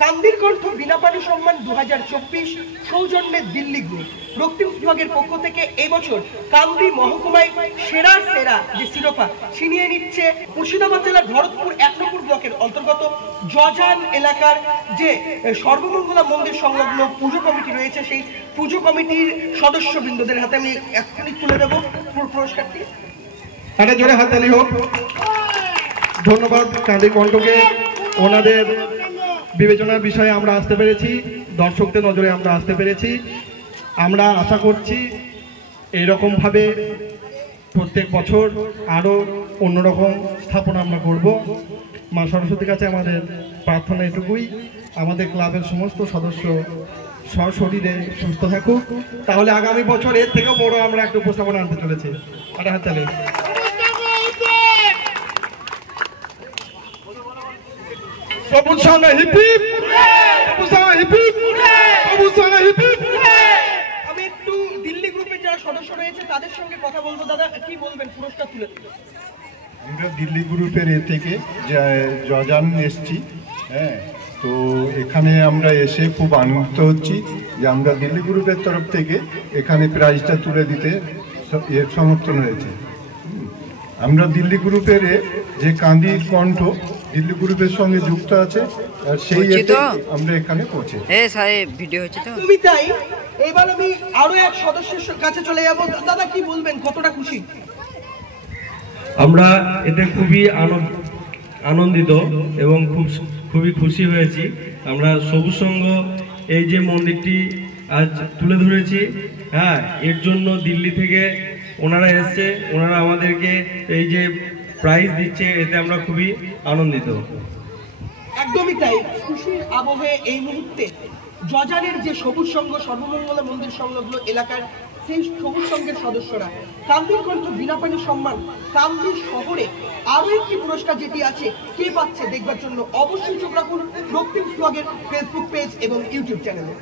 কান্দির কণ্ঠ বিনাপানি সম্মান 2024 সৌজন্যে দিল্লি গ্রুপ রক্তিম বিভাগের পক্ষ থেকে এই বছর কান্দি মহকুমায় সেরার সেরা যে শিরোপা ছিনিয়ে নিচ্ছে মুর্শিদাবাদ জেলার ভরতপুর 1 নম্বর ব্লকের অন্তর্গত জজান এলাকার যে সর্বমঙ্গলা মন্দির সংলগ্ন পুজো কমিটি রয়েছে। সেই পুজো কমিটির সদস্যবৃন্দদের হাতে আমি এক্ষুনি তুলে দেবো পুরস্কারটি। একটা জোরে হাততালি হোক। ধন্যবাদ কান্দি কণ্ঠকে। ওনাদের বিবেচনার বিষয়ে আমরা আসতে পেরেছি, দর্শকদের নজরে আমরা আসতে পেরেছি। আমরা আশা করছি এইরকমভাবে প্রত্যেক বছর আরও অন্যরকম স্থাপনা আমরা করব। মা সরস্বতীর কাছে আমাদের প্রার্থনা এটুকুই, আমাদের ক্লাবের সমস্ত সদস্য সশরীরে সুস্থ থাকুক, তাহলে আগামী বছর এর থেকেও বড় আমরা একটা উপস্থাপনা আনতে চলেছি। একটা হাততালি। সবুজ সঙ্গে হিপ হিপ, সবুজ সঙ্গে হিপ হিপ, সবুজ সঙ্গে হিপ হিপ। আমি একটু দিল্লি গ্রুপের যারা সদস্য রয়েছে তাদের সঙ্গে কথা বলবো। দাদা কি বলবেন পুরস্কার তুলে? আমরা দিল্লি গ্রুপের থেকে জজান এসছি, হ্যাঁ, তো এখানে আমরা এসে খুব আনন্দিত হচ্ছি যে আমরা দিল্লি গ্রুপের তরফ থেকে এখানে প্রাইজটা তুলে দিতে সমর্থন হয়েছে। আমরা দিল্লি গ্রুপের যে কান্দির কণ্ঠ দিল্লি গ্রুপের সঙ্গে যুক্ত আছে, সেই আমরা এখানে পৌঁছে। ভিডিও হচ্ছে তো তুমি তাই। এবার আমি আরো এক সদস্যের কাছে চলে যাব। দাদা কি বলবেন, কতটা খুশি? আমরা এতে খুবই আনন্দিত এবং খুবই খুশি হয়েছি। আমরা সবুজ সংঘ এই যে মন্দিরটি আজ তুলে ধরেছি, হ্যাঁ, এর জন্য দিল্লি থেকে ওনারা এসছে, ওনারা আমাদেরকে এই যে প্রাইজ দিচ্ছে, এতে আমরা খুবই আনন্দিত। একদমই তাই। খুশির আবহে এই মুহূর্তে জজানের যে সবুজ সংঘ সর্বমঙ্গলা মন্দির সংলগ্ন এলাকার সেই সবুজ সংঘের সদস্যরা কান্দির কণ্ঠ বিনাপানি সম্মান কান্দি শহরে আরো একটি পুরস্কার যেটি আছে কে পাচ্ছে দেখবার জন্য অবশ্যই চোখ রাখুন রক্তিম ব্লগের ফেসবুক পেজ এবং ইউটিউব চ্যানেলে।